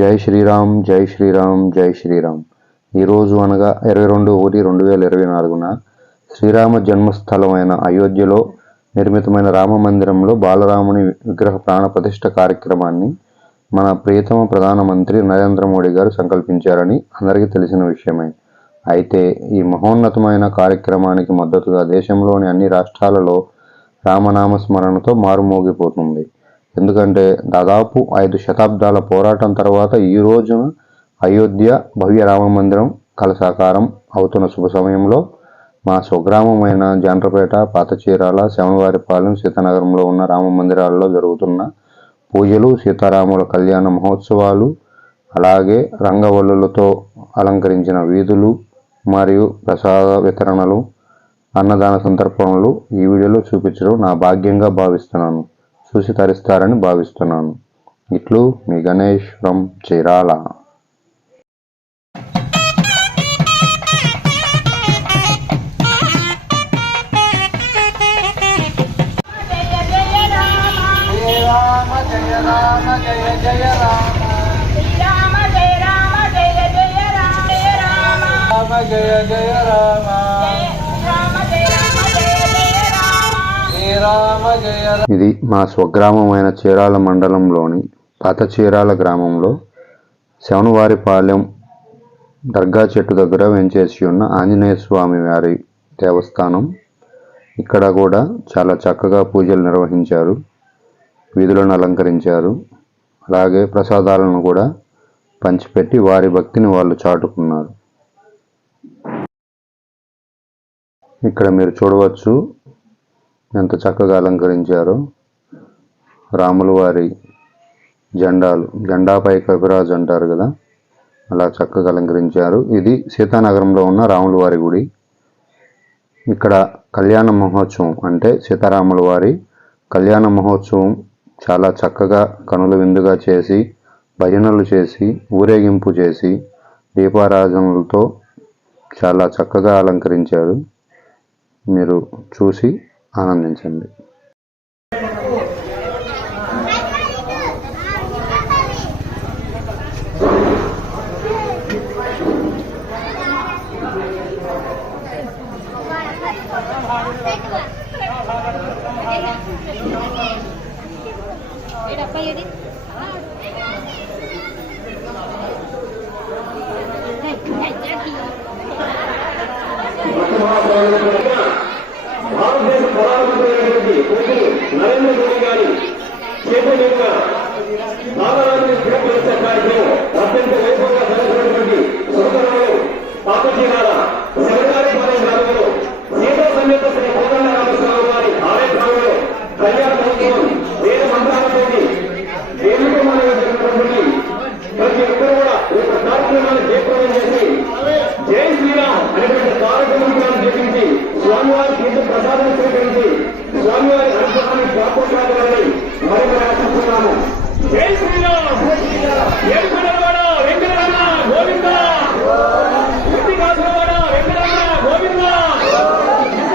జై శ్రీరామ్, జై శ్రీరామ్, జై శ్రీరామ్. ఈరోజు అనగా 22/1/2024 శ్రీరామ జన్మస్థలమైన అయోధ్యలో నిర్మితమైన రామ మందిరంలో బాలరాముని విగ్రహ ప్రాణ ప్రతిష్ఠ కార్యక్రమాన్ని మన ప్రియతమ ప్రధానమంత్రి నరేంద్ర మోడీ గారు సంకల్పించారని అందరికీ తెలిసిన విషయమే. అయితే ఈ మహోన్నతమైన కార్యక్రమానికి మద్దతుగా దేశంలోని అన్ని రాష్ట్రాలలో రామనామ స్మరణతో మారుమోగిపోతుంది. ఎందుకంటే దాదాపు 5 శతాబ్దాల పోరాటం తర్వాత ఈ రోజున అయోధ్య భవ్య రామ మందిరం కలసాకారం అవుతున్న శుభ సమయంలో మా స్వగ్రామమైన జాండ్రపేట, పాతచీరాల, శవనవారిపాలెం, సీతానగరంలో ఉన్న రామ మందిరాల్లో జరుగుతున్న పూజలు, సీతారాముల కళ్యాణ మహోత్సవాలు, అలాగే రంగవల్లులతో అలంకరించిన వీధులు మరియు ప్రసాద వితరణలు, అన్నదాన సంతర్పణలు ఈ వీడియోలో చూపించడం నా భాగ్యంగా భావిస్తున్నాను. చూసి తరిస్తారని భావిస్తున్నాను. ఇట్లు మీ గణేష్ ఫ్రమ్ చీరాల. ఇది మా స్వగ్రామమైన చీరాల మండలంలోని పాతచీరాల గ్రామంలో శవనవారిపాలెం దర్గా చెట్టు దగ్గర వెంచేసి ఉన్న ఆంజనేయ స్వామి వారి దేవస్థానం. ఇక్కడ కూడా చాలా చక్కగా పూజలు నిర్వహించారు, వీధులను అలంకరించారు, అలాగే ప్రసాదాలను కూడా పంచిపెట్టి వారి భక్తిని వాళ్ళు చాటుకున్నారు. ఇక్కడ మీరు చూడవచ్చు ఎంత చక్కగా అలంకరించారో. రాముల వారి జెండాపై కవిరాజు అంటారు కదా, అలా చక్కగా అలంకరించారు. ఇది సీతానగరంలో ఉన్న రాముల వారి గుడి. ఇక్కడ కళ్యాణ మహోత్సవం అంటే సీతారాముల వారి కళ్యాణ మహోత్సవం చాలా చక్కగా కనుల విందుగా చేసి, భజనలు చేసి, ఊరేగింపు చేసి, దీపారాధనలతో చాలా చక్కగా అలంకరించారు. మీరు చూసి ఆనందించండి. భారతదేశ ప్రధానమంత్రి నరేంద్ర మోడీ గారి చేపట్టిన బాలరాముని విగ్రహ కార్యక్రమం అత్యంత వైభవంగా జరుగుతున్నటువంటి శుభతరంలో పాతచీరాల శివగారిపాలెం గ్రామంలో సీతా సమేత శ్రీ కోదండరామస్వామి వారి ఆలయంలో కళ్యాణ మహోత్సవం వేద మంత్రాలతోటి వేదికమానంగా జరుగుతున్నటువంటి ప్రతి ఒక్కరు కూడా ఈ కార్యక్రమాన్ని జయప్రదం చేసి జై శ్రీరామ్ అనేటువంటి కార్యక్రమాన్ని చేపించి స్వామివారి తీర్థ ప్రసాదం స్వీకరించి స్వామివారి అనుగ్రహాన్ని ప్రాప్తించాలని మరి ఆశిస్తున్నాము. జై శ్రీరామ్. వెంకటరమణ వెంకటరమణ గోవింద, కాసులవాడ వెంకటరమణ గోవింద,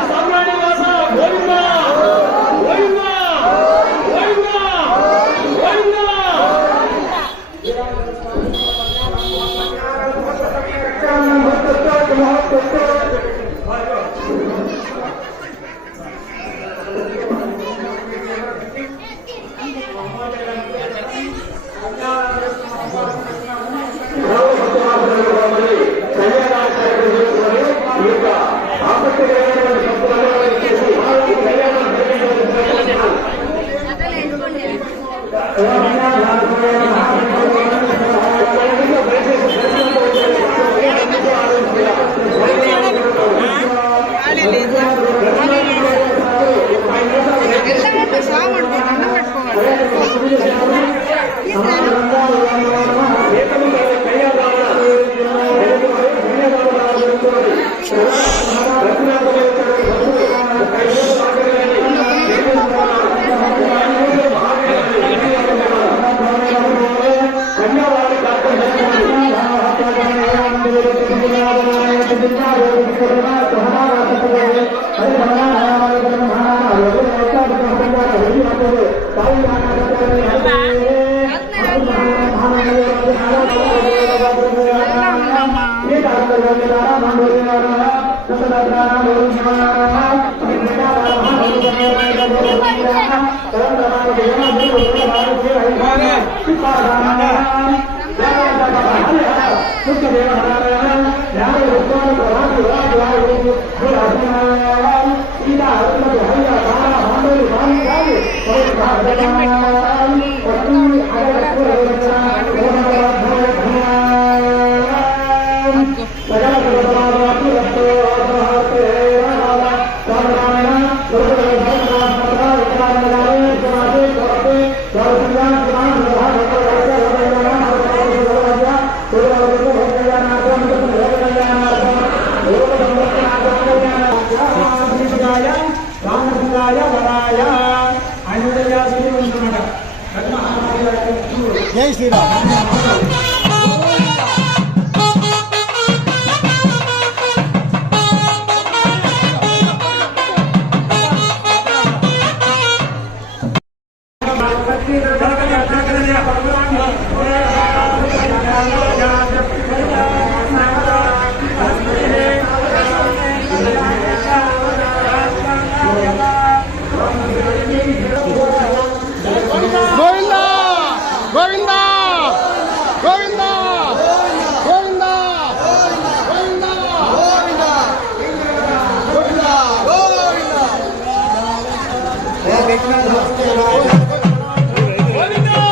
సామ్రాణి వాస గోవింద గోవింద గోవింద గోవింద. సాగు జై శ్రీరామ్. గోవిందా గోవిందా గోవిందా గోవిందా గోవిందా గోవిందా గోవిందా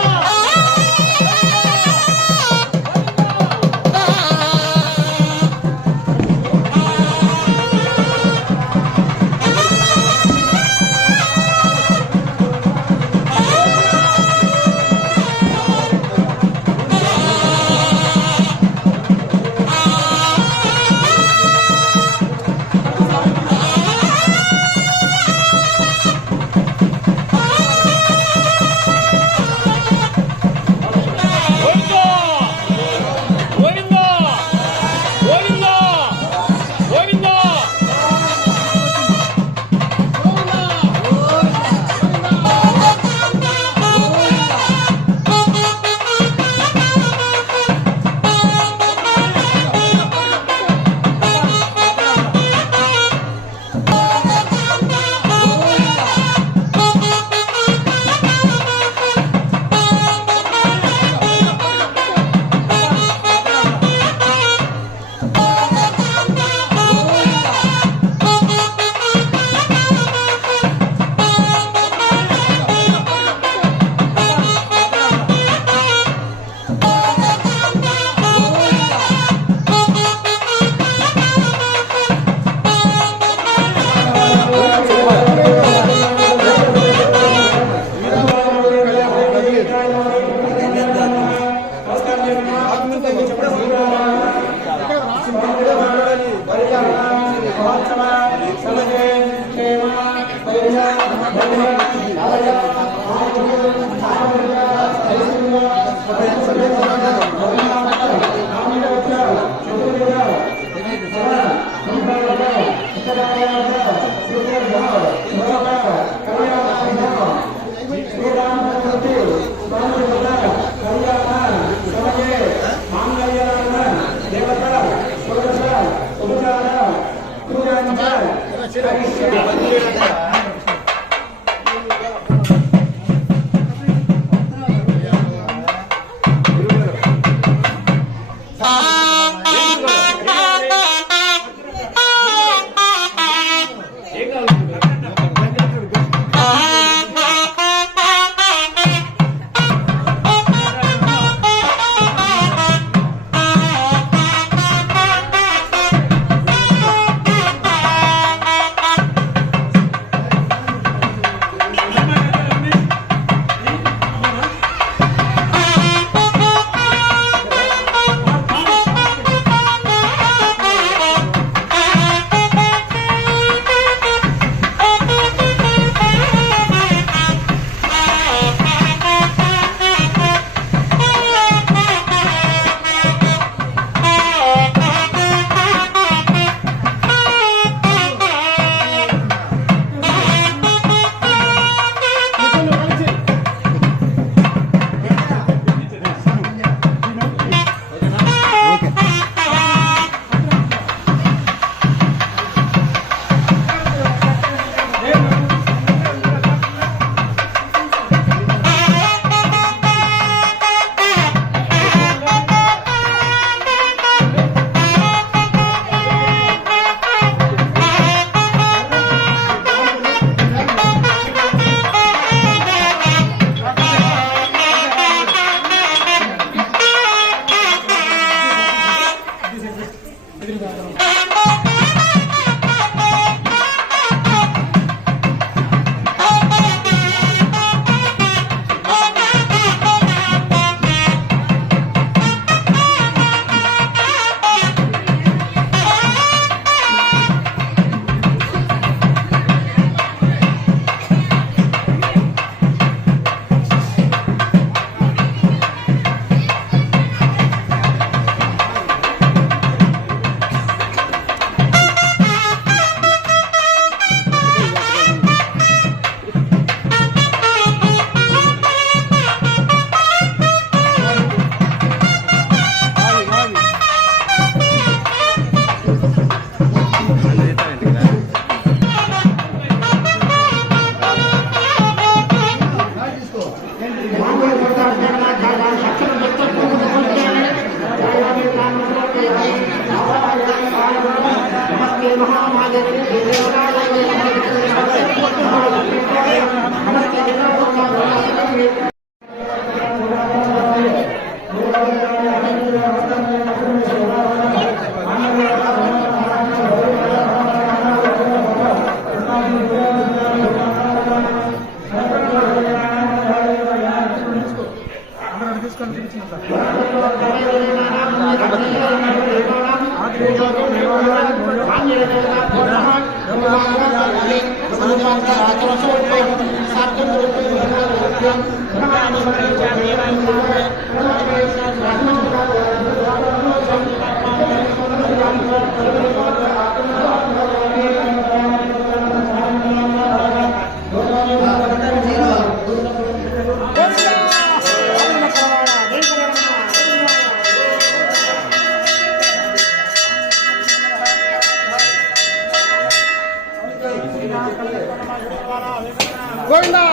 గోవిందా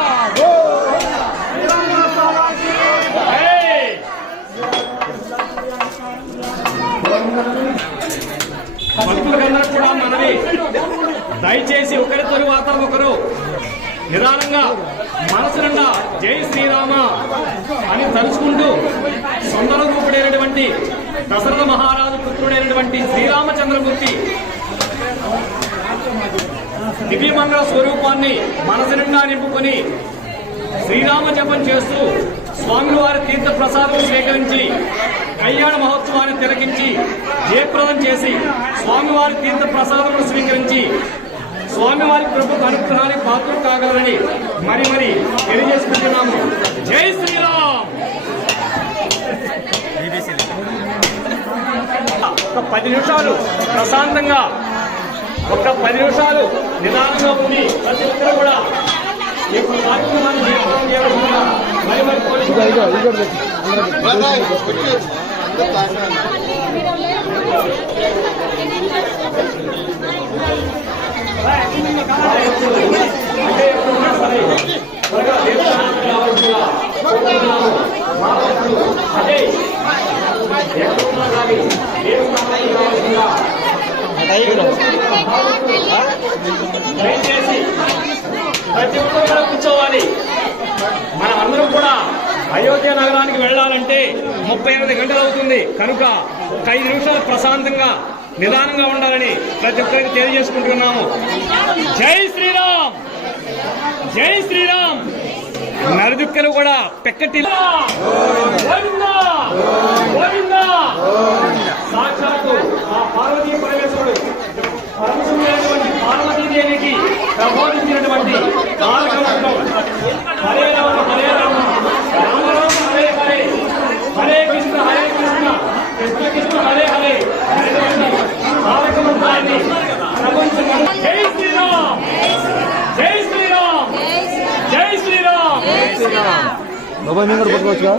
భక్తులందరూ కూడా మనవి, దయచేసి ఒకరి తరువాత ఒకరు నిదానంగా మనసు నిండా జై శ్రీరామ అని తలుచుకుంటూ సుందర రూపుడైనటువంటి దశరథ మహారాజు పుత్రుడైనటువంటి శ్రీరామచంద్రమూర్తి దివ్యమంగళ స్వరూపాన్ని మనసు నిండా నింపుకొని శ్రీరామ జపం చేస్తూ స్వామి వారి తీర్థ ప్రసాదం స్వీకరించి కళ్యాణ మహోత్సవాన్ని తిలకించి జయప్రదం చేసి స్వామివారి తీర్థ ప్రసాదం స్వీకరించి స్వామివారి ప్రభుత్వ అనుగ్రహానికి పాత్రలు కాగలరని మరి తెలియజేసుకుంటున్నాము. జై శ్రీరామ్. ఒక 10 నిమిషాలు ప్రశాంతంగా, ఒక 10 నిమిషాలు నిదానంగా ఉండి ప్రతి ఒక్కరు కూడా ఈ కార్యక్రమాన్ని జయప్రదం చేయవలసిందిగా మరి దయచేసి ప్రతి ఒక్కరు కూడా కూర్చోవాలి. మనం అందరం కూడా అయోధ్య నగరానికి వెళ్ళాలంటే 38 గంటలు అవుతుంది. కనుక ఒక 5 నిమిషాలు ప్రశాంతంగా నిదానంగా ఉండాలని ప్రతి ఒక్కరికి తెలియజేసుకుంటున్నాము. జై శ్రీరామ్, జై శ్రీరామ్. నలుదిక్కలు కూడా పెక్కటి సాక్షాత్తు ఆ పార్వతీ పరమేశ్వరుడు పరమశివుడైనటువంటి పార్వతీదేవికి ప్రబోధించినటువంటి తారక మంత్రం హరే రామ హరే రామ రామ రామ హరే హరే హరే కృష్ణ కృష్ణ కృష్ణ హరే హరే తారక మంత్రాన్ని ప్రపంచం. జై శ్రీరామ్, జై శ్రీరామ్, జై శ్రీరామ్, జై శ్రీరామ్. బాబా నేను కూడా పట్టుకోవచ్చుగా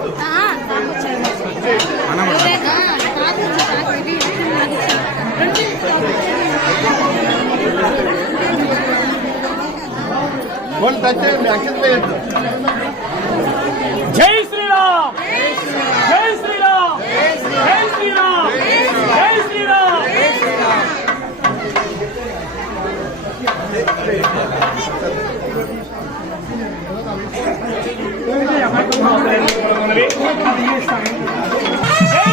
ఫోన్ టచ్ చేయండి, యాక్షన్ చేయొద్దు. జై శ్రీరామ్, జై శ్రీరామ్, జై శ్రీరామ్, జై శ్రీరామ్. జై శ్రీరామ్. జై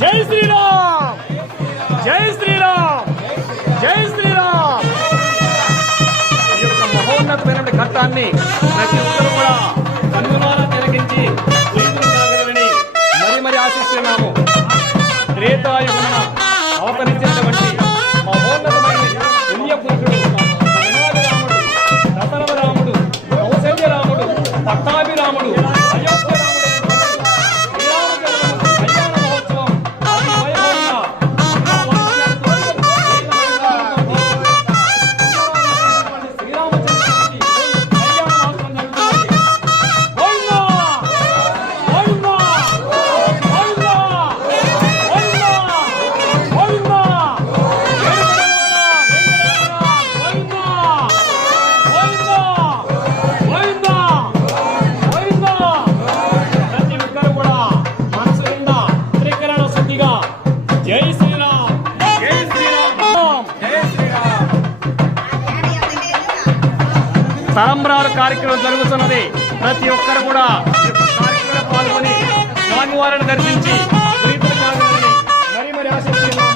జై శ్రీరామ్, జై శ్రీరామ్, జై శ్రీరామ్. ఈ యొక్క మహోన్నతమైన ఘట్టాన్ని ప్రతి ఒక్కరు కూడా కన్నులారా తిలకించి ప్రీతులు కాగలరని మరి ఆశిస్తున్నాము. త్రేతాయుగమున అవతరించినటువంటి మహోన్నతమైన పుణ్యపురుషుడు వినాది రాముడు, దశరథ రాముడు, కౌసల్య రాముడు, పట్టాభిరాముడు, అయోధ్య రాముడు కళ్యాణ మహోత్సవం అతి వైభవంగా శ్రీరామచంద్రుడికి కళ్యాణ మహోత్సవం జరుగుతుంది. గోవిందా, గోవిందా, గోవిందా, గోవిందా, గోవిందా, గోవిందా, గోవిందా, గోవిందా. ప్రతి ఒక్కరు కూడా మనసు నిండా త్రికరణ శుద్ధిగా జై శ్రీరామ్, జై శ్రీరామ్, జై శ్రీరామ్. తలంబ్రాలు కార్యక్రమం జరుగుతున్నది. ప్రతి ఒక్కరు కూడా ఈ యొక్క కార్యక్రమంలో పాల్గొని స్వామివారిని దర్శించి ప్రీతులు కాగలరని మరి ఆశిస్తున్నాము.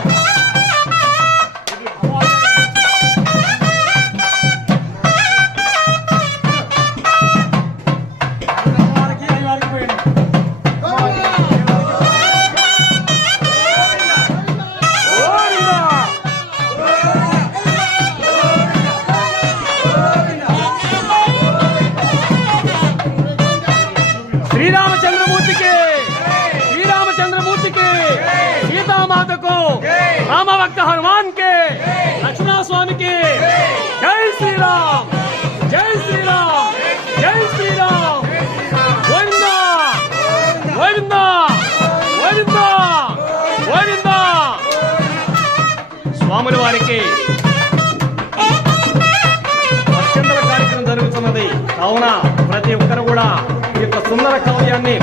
శ్రీరామచంద్రమూర్తికి, శ్రీరామచంద్రమూర్తికి, సీతామాతకు, రామభక్త హనుమాన్ కి, లక్ష్మణ స్వామికి జై శ్రీరామ్, జై శ్రీరామ్, జై శ్రీరామ్. గోవిందా, గోవిందా, గోవిందా, గోవిందా. స్వాముల వారికి అత్యంత కార్యక్రమం జరుగుతున్నది. కావున ప్రతి ఒక్కరు కూడా ఈ యొక్క సుందర కావ్యాన్ని,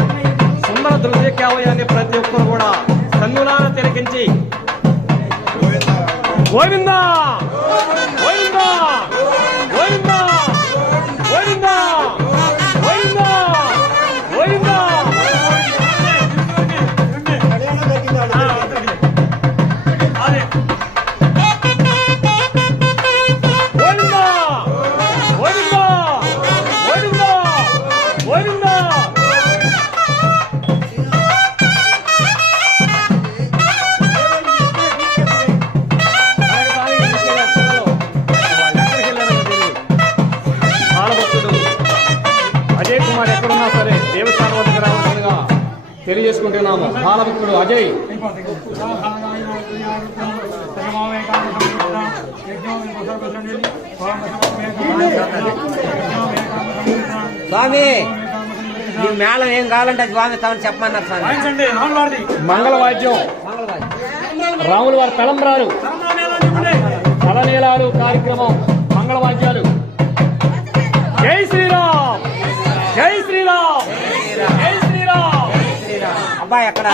సుందర దృశ్య కావ్యాన్ని ప్రతి ఒక్కరు కూడా కన్నులారా తిలకించి గోవిందా, గోవిందా, గోవిందా, గోవిందా, గోవిందా, గోవిందా. అదే గోవిందా, గోవిందా, గోవిందా, గోవిందా. బాలభక్తుడు అజయ్ కుమార్ ఎక్కడున్నా సరే దేవస్థానం వద్దకు రావాల్సిందిగా తెలియజేసుకుంటున్నాము. బాలభక్తుడు అజయ్. స్వామి ఈ మేళం ఏం కావాలంటే అది స్వామి చెప్పమన్నారు స్వామి. మంగళవాద్యం, రాముల వారి తలంబ్రాలు, తలనీలాలు కార్యక్రమం, మంగళవాద్యాలు. జై శ్రీరామ్, జై శ్రీరామ్, జై శ్రీరామ్. అబ్బాయి అక్కడ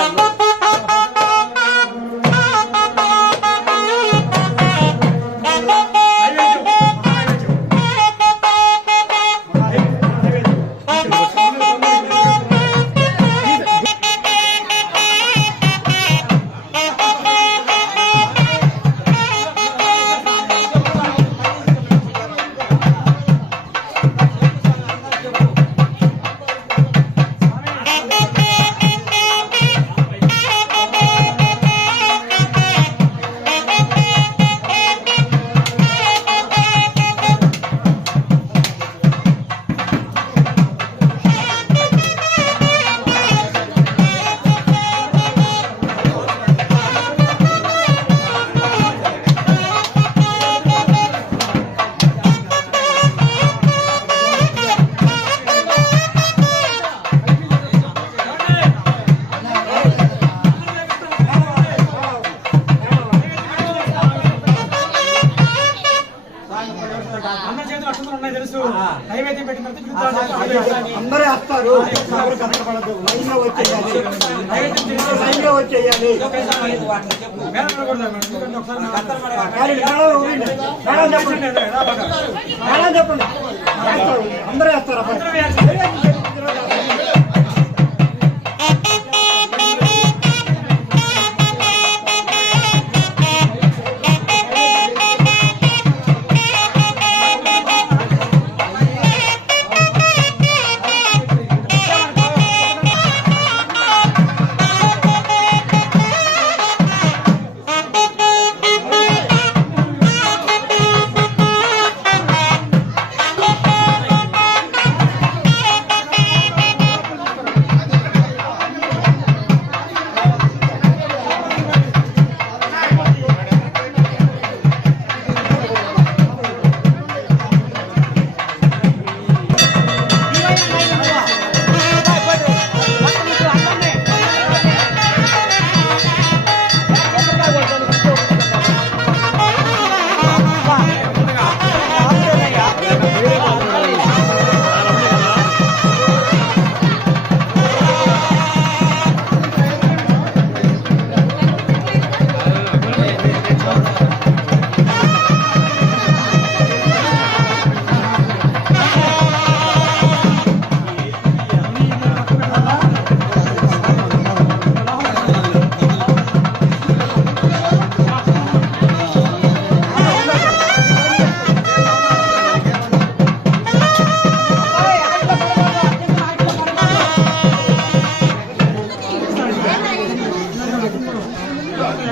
తెలుసు నైవేద్యం పెట్టిన తర్వాత అందరూ వస్తారు లైన్లో వచ్చేయాలి లైన్లో వచ్చేయాలి మేడం చెప్పండి మేడం చెప్పండి అందరూ వేస్తారు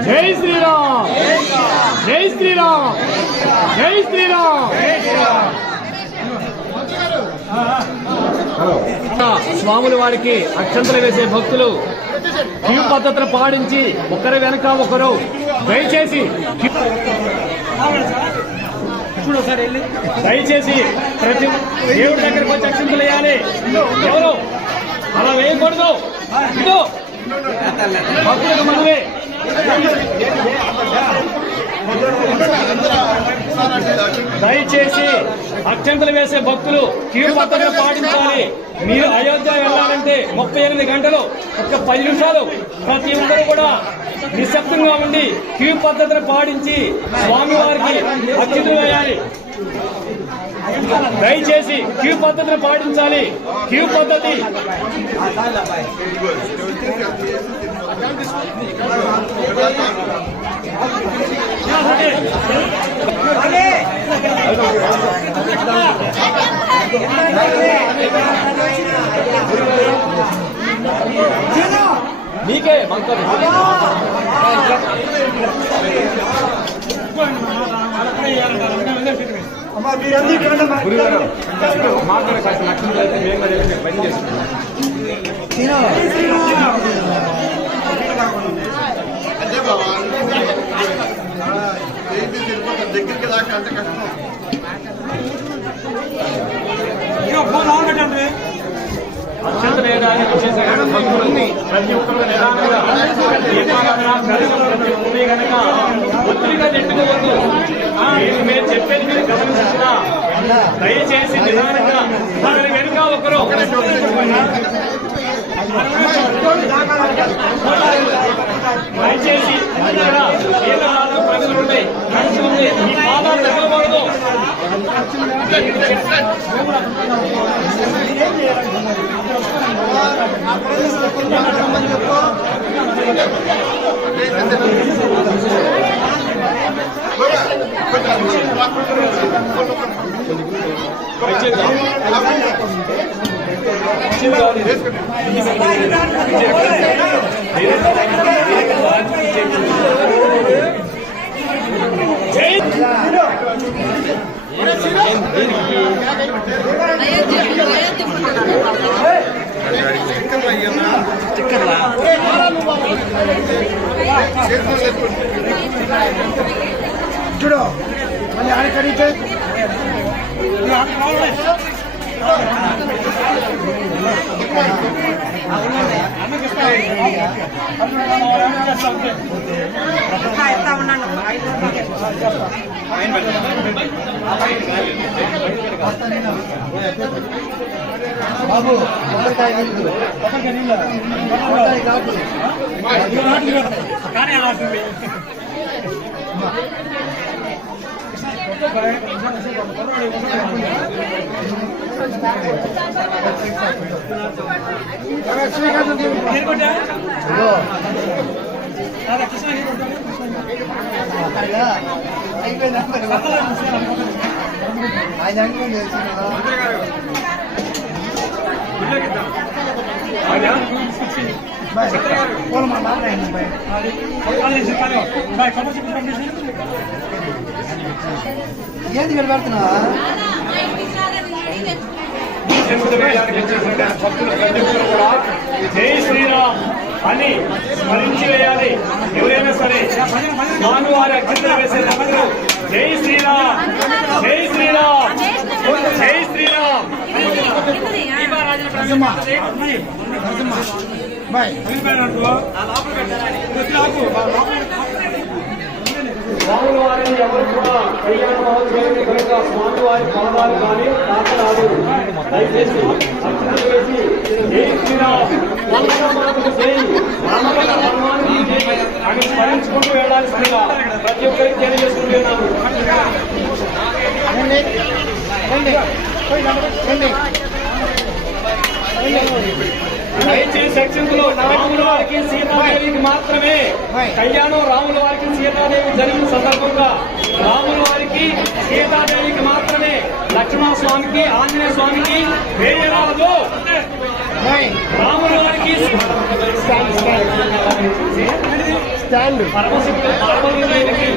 జై శ్రీరామ్ జై శ్రీరామ్ జై శ్రీరామ్. స్వాముల వారికి అక్షంతలు వేసే భక్తులు క్యూ పద్ధతులు పాటించి ఒకరి వెనక ఒకరు దయచేసి ప్రతి దేవుడి దగ్గరకు వచ్చి అక్షంతలు వేయాలి. ఎవరు అలా వేయకూడదు. ఇదో భక్తులకు మనమే. దయచేసి అక్షంతలు వేసే భక్తులు క్యూ పద్ధతిని పాటించాలి. మీరు అయోధ్య వెళ్ళాలంటే 38 గంటలు, ఒక 10 నిమిషాలు ప్రతి ఒక్కరు కూడా నిశ్శబ్దంగా ఉండి క్యూ పద్ధతిని పాటించి స్వామివారికి అక్షంతలు వేయాలి. దయచేసి క్యూ పద్ధతిని పాటించాలి. క్యూ పద్ధతి మీకే మంత్రం. అదే బాబా దగ్గరికి దాకా అంటే కష్టం. అక్షంతలు వేయడానికి వచ్చేసే భక్తులని ప్రతి ఒక్కరు నిదానంగా ఉన్నాయి కనుక ఒత్తిడిగా నెట్టుకోవద్దు. మీరు చెప్పేది మీరు గమనించకుండా దయచేసి నిదానంగా ఒకరి వెనుక ఒకరు దయచేసి ఇక్కడ ఏదో ప్రజలు ఉన్నాయి, మనుషులు ఉంది, ఈ పాదాలు తగ్గకూడదు. చూడు మళ్ళీ ఆడ కడిగితే ఎత్తా ఉన్నాను బాబు కొబ్బరికాయ నీళ్ళు కొబ్బరికాయ కాదు కానీ అలా ఉంటుంది ఆయన అనుకోండి పూలమా ఏంది ఇక్కడ పెడుతున్నా జై శ్రీరామ్ అని స్మరించి వేయాలి. ఎవరైనా సరే స్వామివారి అక్షంతలు వేసే భక్తులు జై శ్రీరామ్, జై శ్రీరామ్, జై శ్రీరామ్. స్వామివారిని ఎవరు కూడా కళ్యాణ మహోత్సవానికి కనుక స్వామివారి పాదాలు కానీ తాకరాదు. దయచేసి అక్షంతలు వేసి జై శ్రీరామ్, రామరామానికి జై, రామరామ హనుమానికి జై అని స్మరించుకుంటూ వెళ్ళాల్సిందిగా ప్రతి ఒక్కరికి తెలియజేసుకుంటున్నాను. దయచేసి అక్షంతలు రాముల వారికి సీతాదేవికి మాత్రమే. కళ్యాణం రాముల వారికి సీతాదేవి జరిగిన సందర్భంగా రాముల వారికి సీతాదేవికి మాత్రమే, లక్ష్మణ స్వామికి ఆంజనేయ స్వామికి వేయరాదు. రాముల వారికి స్టాండ్ పరమశివుడు పార్వతీదేవికి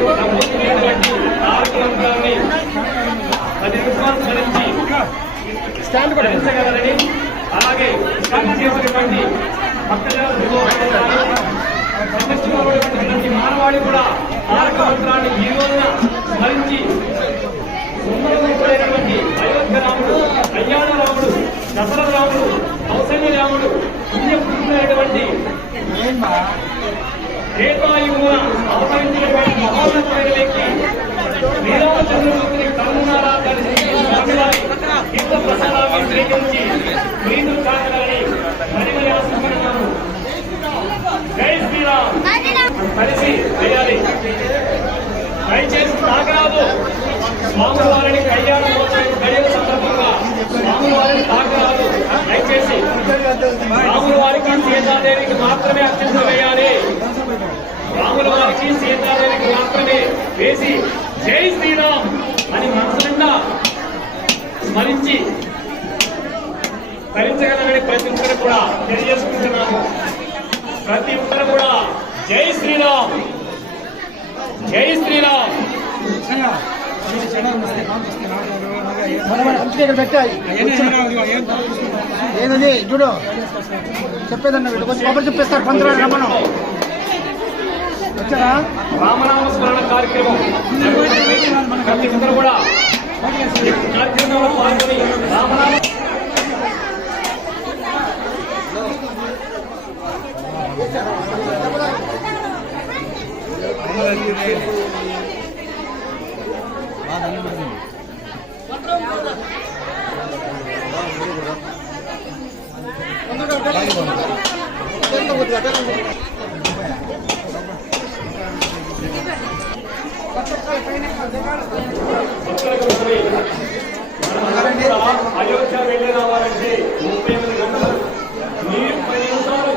కార్యక్రమాన్ని 10 నిమిషాలు ధరించి స్టాండ్ కూడా ధరించగలరని, అలాగే చేసినటువంటి ప్రతి మానవాళి కూడా తారక మంత్రాన్ని ఈ రోజున స్మరించి సుందరమైనటువంటి అయోధ్య రాముడు, కళ్యాణ రాముడు, దశరథ రాముడు, కౌసల్య రాముడు, పుణ్యపుత్రుడైనటువంటి త్రేతాయుగమున అవతరించినటువంటి మహోన్నతమైన వ్యక్తి శ్రీరామచంద్రమూర్తిని కన్నులారా దర్శించి స్వామివారి తీర్థ ప్రసాదాన్ని స్వీకరించి మీందు కాగలని మరి ఆశిస్తున్నాను. జై శ్రీరామ్ కలిసి చేయాలి. దయచేసి తాకరాదు. స్వామివారిని కళ్యాణ మహోత్సవం గడియల సందర్భంగా స్వామివారిని తాకరాదు. దయచేసి రాముల వారికి సీతాదేవికి మాత్రమే అర్చనలు వేయాలి. రాముల వారికి సీతాదేవికి మాత్రమే వేసి జై శ్రీరామ్ అని మనసు నిండా స్మరించి ధరించగలని ప్రతి ఒక్కరు కూడా తెలియజేసుకుంటున్నాము. ప్రతి ఒక్కరు కూడా జై శ్రీరామ్, జై శ్రీరామ్. పెట్టాలి ఏదది చూడు చెప్పేదన్న వీళ్ళు కొంచెం కొబ్బరి చెప్పేస్తారు. పంతులు రమ్మను వచ్చారా? రామనామ స్మరణ కార్యక్రమం ప్రతి ఒక్కరు కూడా కార్యక్రమంలో పాల్గొని రామనామ అయోధ్య వెళ్ళి రావాలంటే 38 గంటలు, మీరు 10 నిమిషాలు.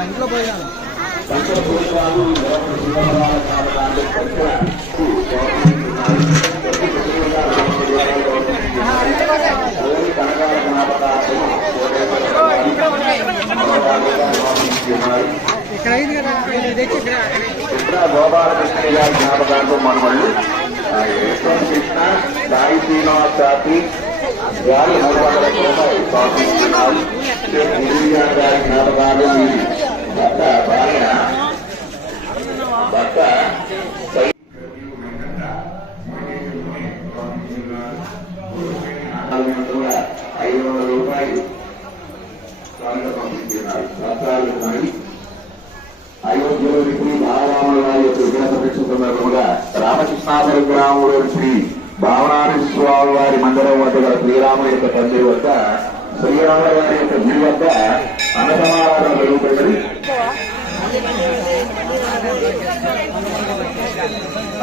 ఇంట్లో పోయినా ఇక్కడ అయింది కదా తెచ్చి గోపాలకృష్ణ గారి జ్ఞాపకాలు మనవాళ్ళు కృష్ణ సాయి శ్రీనివాస్ శాస్త్రి గారి 300 రూపాయలు పంపిస్తున్నారు. గారి జ్ఞాపకాలు భర్త భార్య భర్త 500 రూపాయలు పంపిస్తున్నారు. వస్త్రాలు కానీ అయోధ్యలో శ్రీ బాలరాముల వారి యొక్క విగ్రహ ప్రతిష్ఠ సందర్భంగా రామకృష్ణాపురం గ్రామంలో శ్రీ భావనారాయణ స్వామి వారి మందిరం వద్ద గల శ్రీరాముల యొక్క తండ్రి వద్ద శ్రీరాముల వారి యొక్క గుడి వద్ద అన్నసమారాధన జరుగుతున్నది.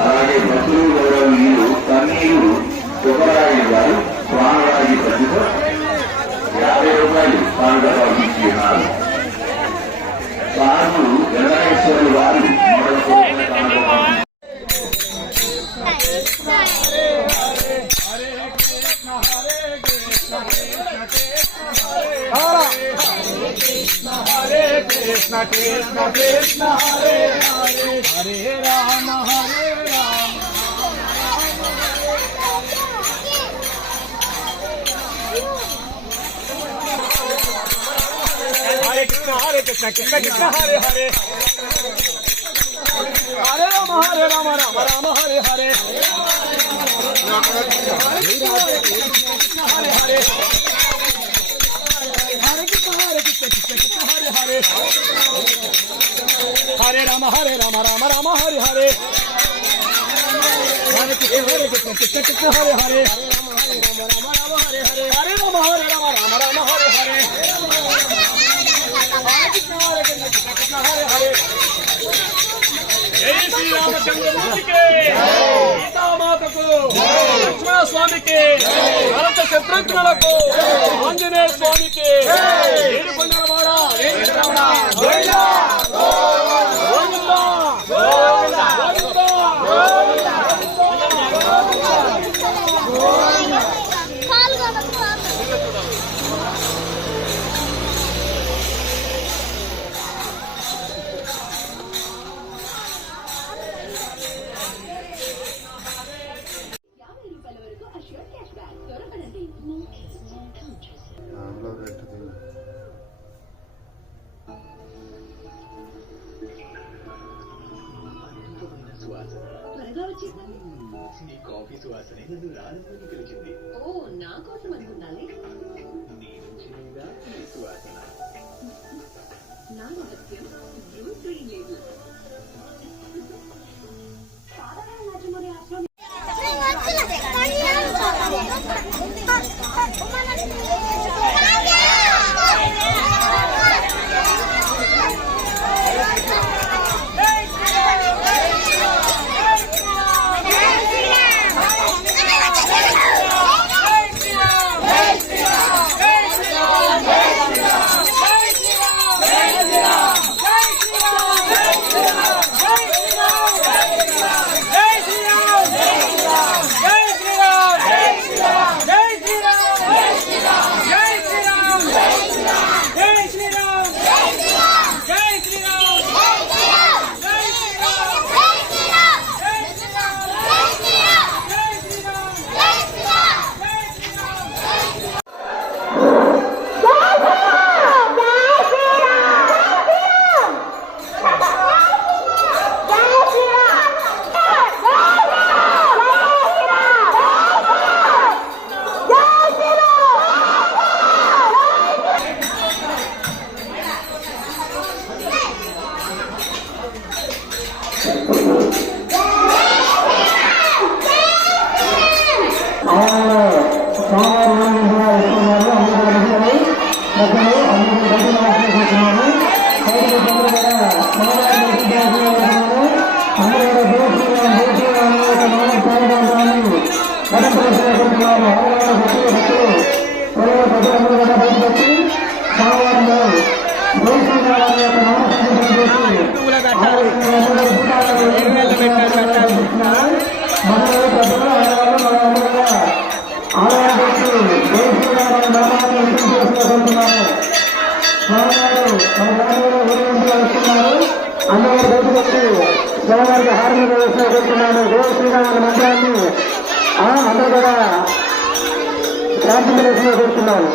అలాగే భక్తులు గౌరవనీయులు కన్నీరు సుబ్బరాయ గారు స్వామివారి ప్రతితో 50 రూపాయలు కానుక పంపిస్తున్నారు. సార్లు వెంకటేశ్వరులు వారు హరే కృష్ణ కృష్ణ కృష్ణ హరే హరే హరే రామ హరే రామ హరే కృష్ణ కృష్ణ కృష్ణ హరే హరే హరే రామ రామ రామ హరే హరే హరే హరే హరే రామ రామ రామ హరే హరే హరే కృష్ణ కృష్ణ కృష్ణ హరే హరే హరే రామ రామ రామ హరే హరే జై శ్రీరామచంద్రమూర్తికి సీతామాతకు లక్ష్మణ స్వామికి భరత శత్రుఘ్నులకు ఆంజనేయ స్వామికి ఏడుకొండలవాడ వెంకటరమణ గోవిందా గోవిందా గోవిందా నీ కాఫీ సువాసనే నన్ను రానందుకు పిలిచింది. ఓ నా కోసం అనుకున్నాలే. నీ నుంచి నీగా ఈ సువాసన నా రహస్యం బ్లూ స్క్రీన్ లేదు. సాధారణ రాజమౌళి ఆశ్రమం అందరూ అందరూ బయటకు వచ్చి స్వామివారికి హారతి ప్రవేశిస్తున్నాను. జయ శ్రీరామ మందిరాన్ని అందరూ కూడా ప్రార్థన చేస్తున్నాను.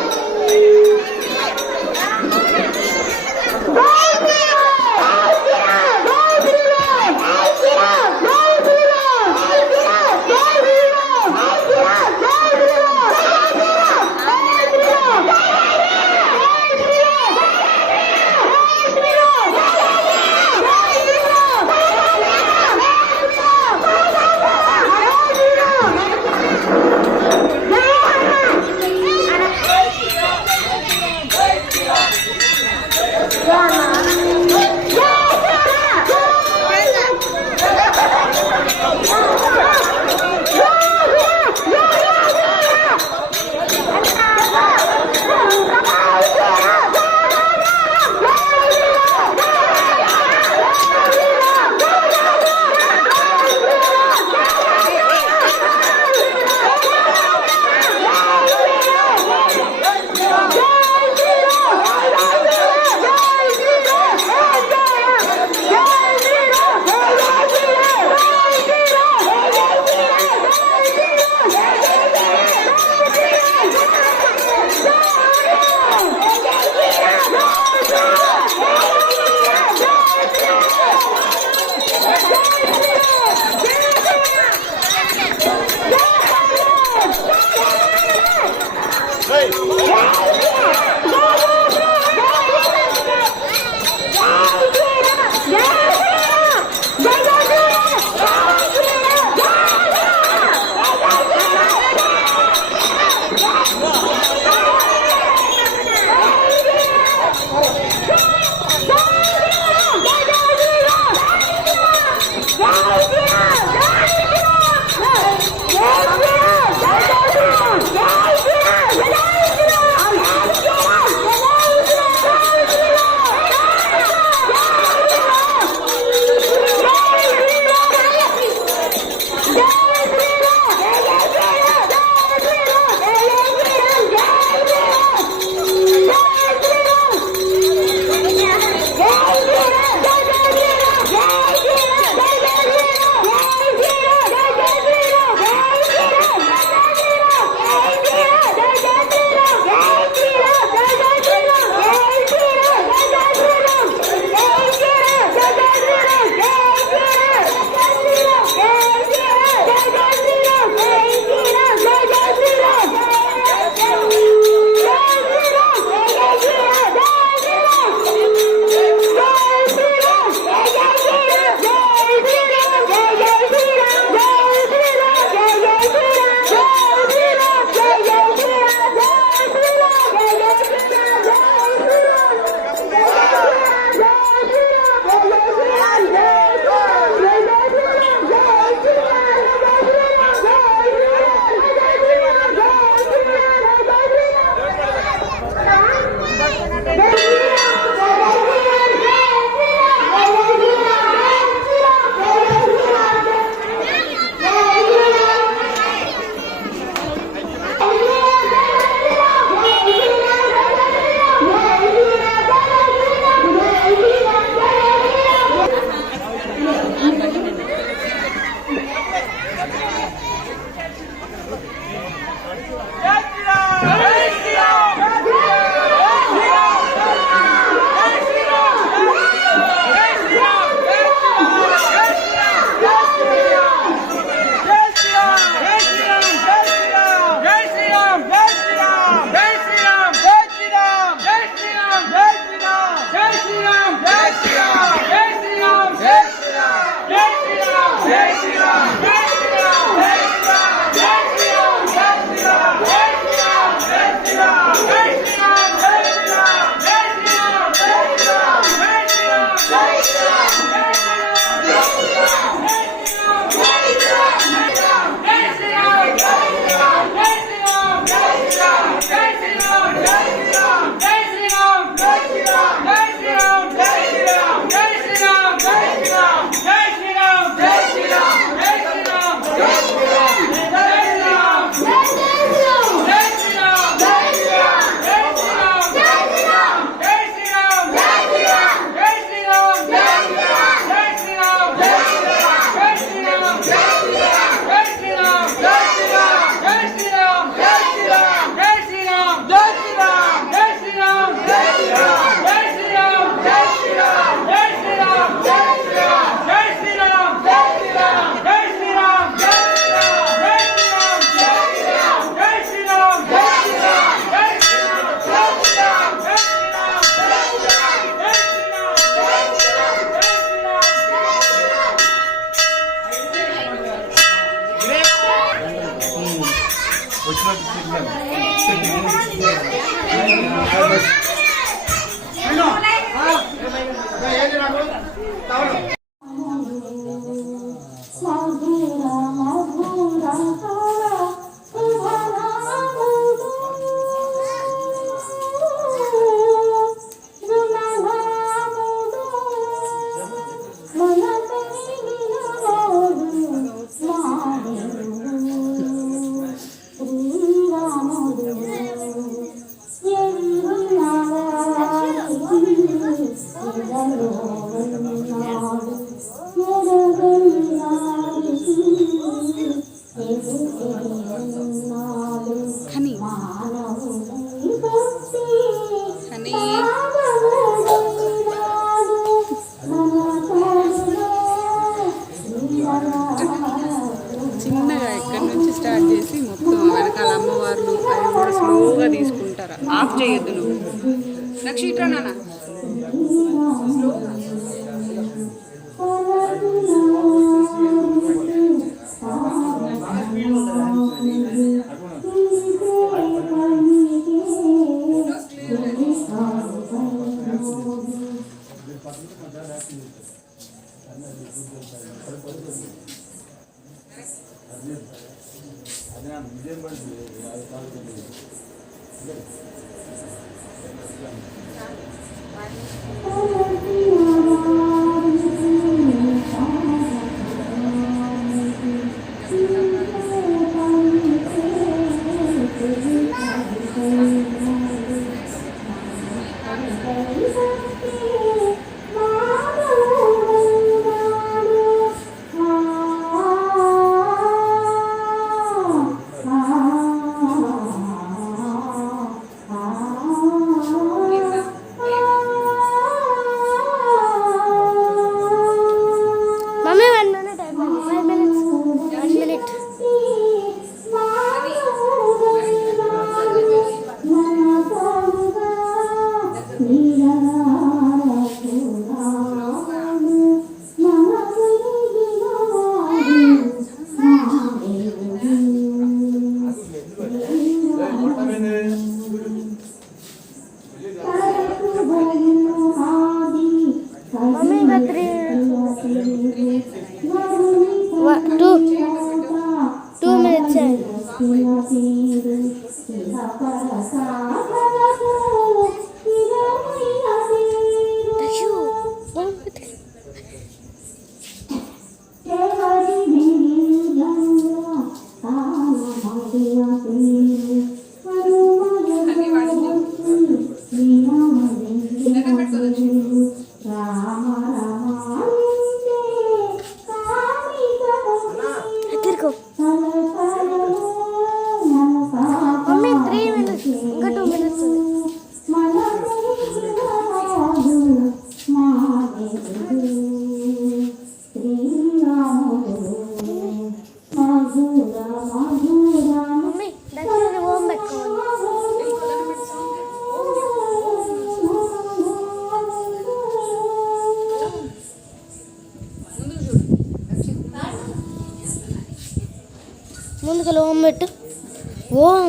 వచ్చినట్టు సిగ్నల్ చిన్నగా ఇక్కడి నుంచి స్టార్ట్ చేసి మొత్తం వెనకాల అమ్మవార్లు అవి కూడా స్లోగా తీసుకుంటారు. ఆఫ్ చేయొద్దు నువ్వు. నాకు ఇట్రా నాన్న. ముందుకు ఓం పెట్టు. ఓం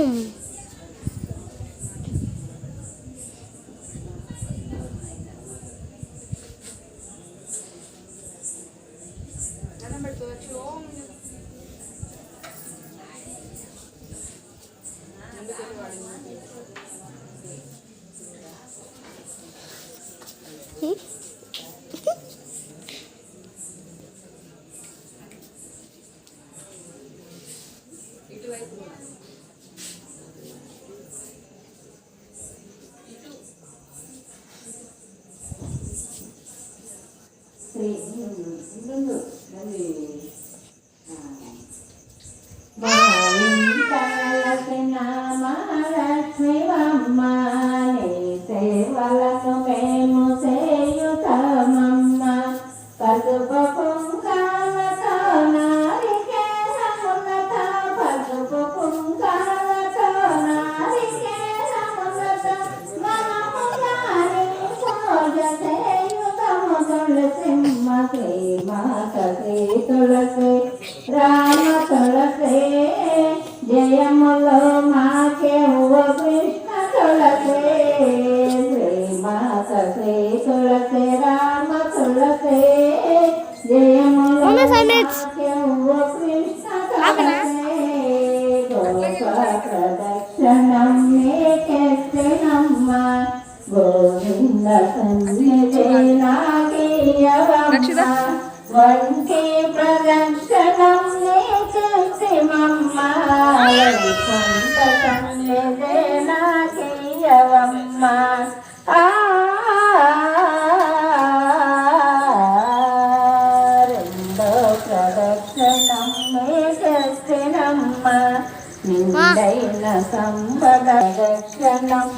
సేవలను మేము చేయుతామమ్మ పసుపు కుంకాలతో నారికేలములతో పసుపు కుంకాలతో నారికేలములతో మనము నారి పూజ చేయుతాము తులసిమ్మ శ్రీమాత తులసి నిండైన సంబడ దక్షణం